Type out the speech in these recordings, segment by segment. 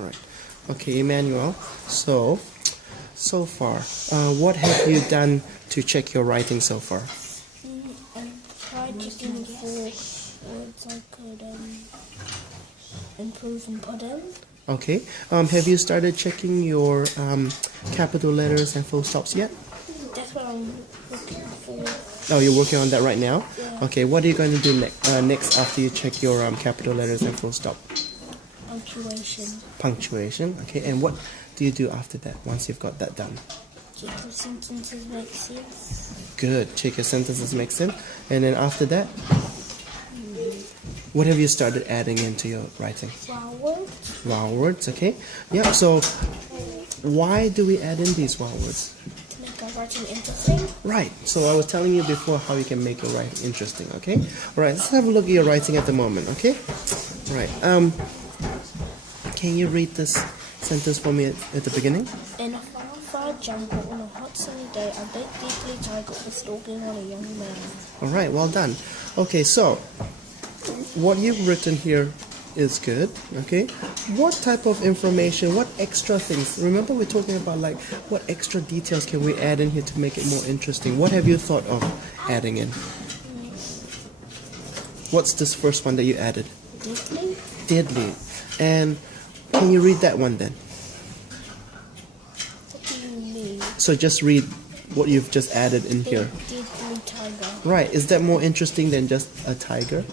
All right. Okay, Emmanuel. So far, what have you done to check your writing so far? I tried checking for words I could improve and put in. Okay. Have you started checking your capital letters and full stops yet? That's what I'm looking for. Oh, you're working on that right now? Yeah. Okay, what are you going to do next after you check your capital letters and full stop? Punctuation. Punctuation, okay. And what do you do after that, once you've got that done? Check if sentences make sense. Good, check your sentences make sense. And then after that, what have you started adding into your writing? Wow words. Wow words, okay. Yeah, so why do we add in these wow words? To make our writing interesting. Right, so I was telling you before how you can make your writing interesting, okay? Alright, let's have a look at your writing at the moment, okay? Alright, can you read this sentence for me at the beginning? In a far jungle on a hot sunny day, a big deeply tiger was stalking on a young man. Alright, well done. Okay, so what you've written here is good, okay? What type of information, what extra things, remember we're talking about like what extra details can we add in here to make it more interesting? What have you thought of adding in? What's this first one that you added? Deeply? Deadly. And can you read that one then? What do you mean? So just read what you've just added in here. Deeply tiger. Right, is that more interesting than just a tiger?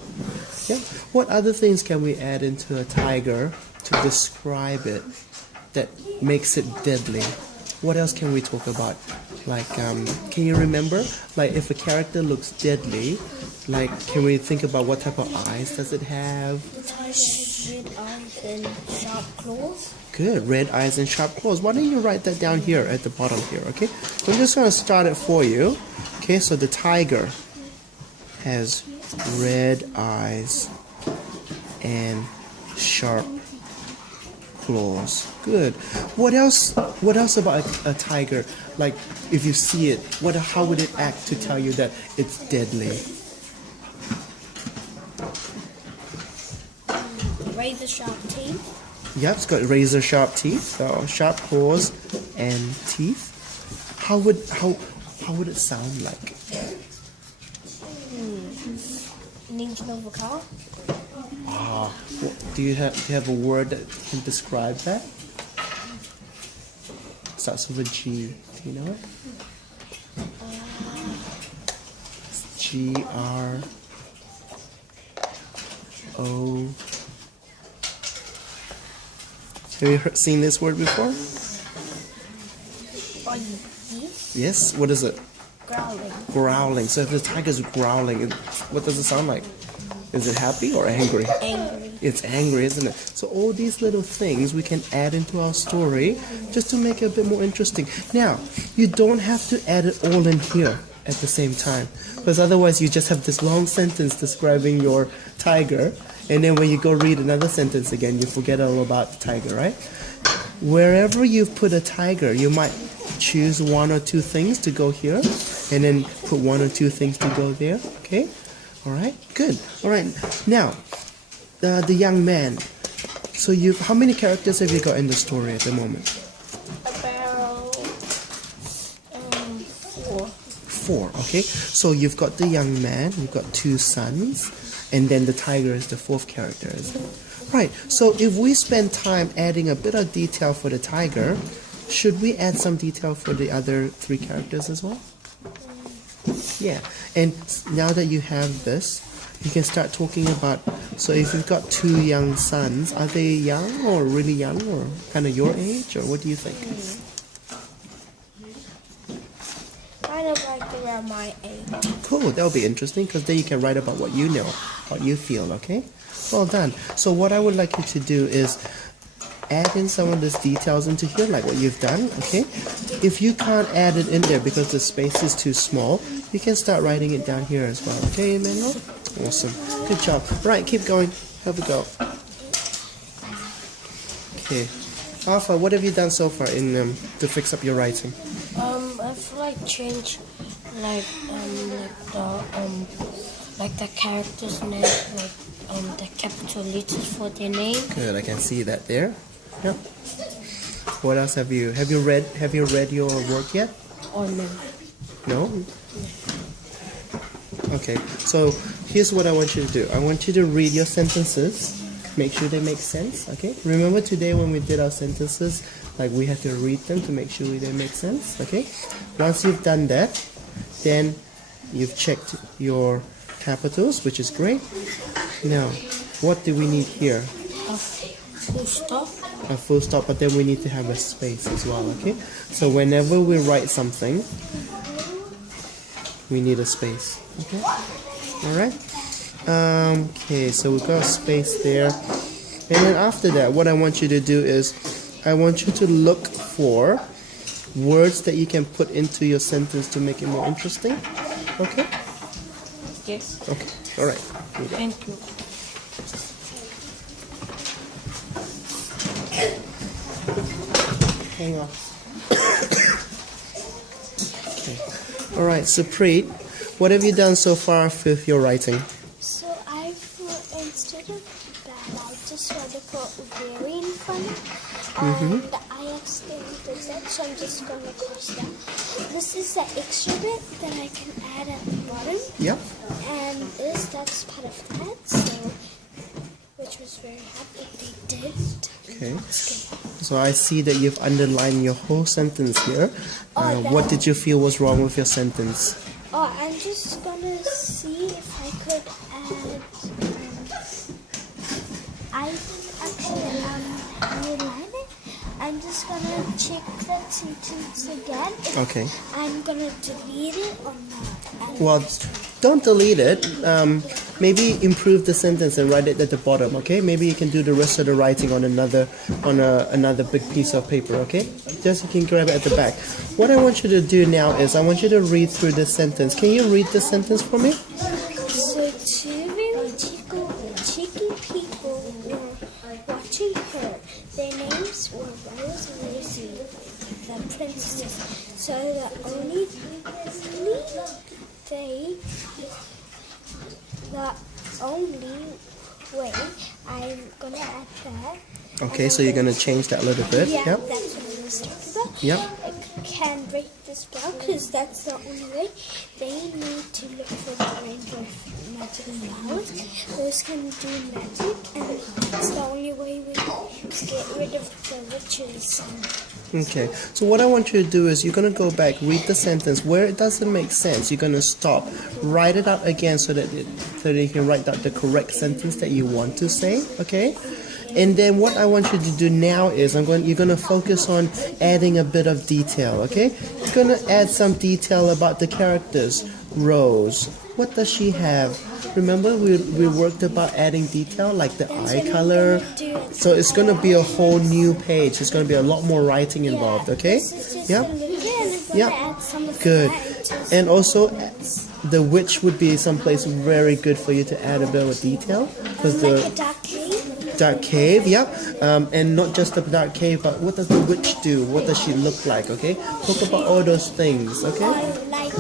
Yeah. What other things can we add into a tiger to describe it that makes it deadly? What else can we talk about? Like, can you remember? Like, if a character looks deadly, like, can we think about what type of eyes does it have? The tiger has red eyes and sharp claws. Good, red eyes and sharp claws. Why don't you write that down here at the bottom here, okay? So I'm just going to start it for you. Okay, so the tiger has red eyes and sharp claws. Good. What else about a tiger? Like, if you see it, how would it act to tell you that it's deadly? Razor sharp teeth. Yep, it's got razor sharp teeth, so sharp claws and teeth. How would it sound like? An engine of a car. Ah, do you have a word that can describe that? Starts with a G. Do you know it? G-R-O. Have you seen this word before? Yes. Yes. What is it? Growling. Growling. So if the tiger's growling, what does it sound like? Is it happy or angry? Angry. It's angry, isn't it? So all these little things we can add into our story just to make it a bit more interesting. Now, you don't have to add it all in here at the same time, because otherwise you just have this long sentence describing your tiger, and then when you go read another sentence again, you forget all about the tiger, right? Wherever you've put a tiger, you might choose one or two things to go here, and then put one or two things to go there, okay? Alright, good. Alright, now, the young man. So how many characters have you got in the story at the moment? About 4. 4, okay? So you've got the young man, you've got 2 sons, and then the tiger is the 4th character, is it? Right, so if we spend time adding a bit of detail for the tiger, should we add some detail for the other 3 characters as well? Yeah, and now that you have this, you can start talking about, so if you've got 2 young sons, are they young or really young or kind of your age, or what do you think? Kind of like around my age. Cool, that'll be interesting, because then you can write about what you know, what you feel, okay? Well done. So what I would like you to do is add in some of these details into here, like what you've done, okay? If you can't add it in there because the space is too small, you can start writing it down here as well, okay, Emmanuel? Awesome. Good job. Right, keep going. Have a go. Okay. Alpha, what have you done so far to fix up your writing? I've like changed like the characters' name, like the capital letters for their name. Good, I can see that there. Yep. What else have you read your work yet? Oh no. No? Okay, so here's what I want you to do. I want you to read your sentences. Make sure they make sense, okay? Remember today when we did our sentences, like we had to read them to make sure they make sense, okay? Once you've done that, then you've checked your capitals, which is great. Now, what do we need here? Full stop. A full stop, but then we need to have a space as well, okay? So whenever we write something, we need a space, okay? Alright? Okay, so we've got a space there. And then after that, what I want you to do is, I want you to look for words that you can put into your sentence to make it more interesting. Okay? Yes. Okay, alright. Thank you. Hang on. Okay. Alright, so Preet, what have you done so far with your writing? So instead of bad, I just want to put very in front. And I accidentally did that, so I'm just going to cross that. This is the extra bit that I can add at the bottom. Yep. And that's part of that, so which was very happy they did. Okay. So I see that you've underlined your whole sentence here. What did you feel was wrong with your sentence? Oh, I'm just gonna see if I could add. I think actually reline it. I'm just gonna check that sentence again. Okay. I'm gonna delete it or not. Well, don't delete it. Maybe improve the sentence and write it at the bottom. Okay. Maybe you can do the rest of the writing on another big piece of paper. Okay. Just you can grab it at the back. What I want you to do now is I want you to read through this sentence. Can you read the sentence for me? So two very cheeky people were watching her. Their names were Rose and Lucy, the princesses. So the only way I'm gonna add that. Okay, so you're gonna change that a little bit. Yeah, Yep. that's what I was talking about. Yep. I can break this down because that's the only way. They need to look for the rainbow magic flowers. Those can do magic, and that's the only way we get rid of the witches. Okay, so what I want you to do is you're going to go back, read the sentence. Where it doesn't make sense, you're going to stop, write it out again so that you can write out the correct sentence that you want to say, okay? And then what I want you to do now is you're going to focus on adding a bit of detail, okay? You're going to add some detail about the characters. Rose, what does she have? Remember we worked about adding detail like the eye color. So it's going to be a whole new page. It's going to be a lot more writing involved, okay? Yeah. Yeah. Good. And also the witch would be someplace very good for you to add a bit of detail because Like a dark cave. Dark cave, yeah. And not just the dark cave, but what does the witch do? What does she look like? Okay. Talk about all those things. Okay. Like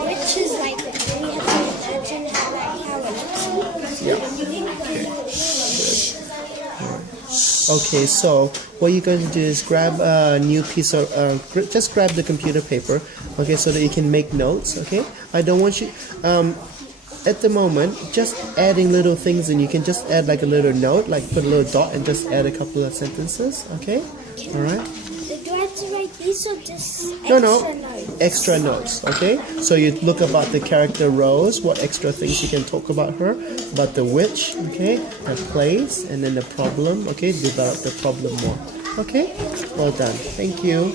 witch is like we have to imagine how it looks. Yeah. Okay, so what you're going to do is grab a new piece of, just grab the computer paper, okay, so that you can make notes, okay? I don't want you, at the moment, just adding little things, and you can just add like a little note, like put a little dot and just add a couple of sentences, okay? Alright? Do I have to write these or just No, extra no, notes? extra notes, okay? So you look about the character Rose, what extra things you can talk about her, about the witch, okay? Her place, and then the problem, okay? Develop the problem more, okay? Well done. Thank you.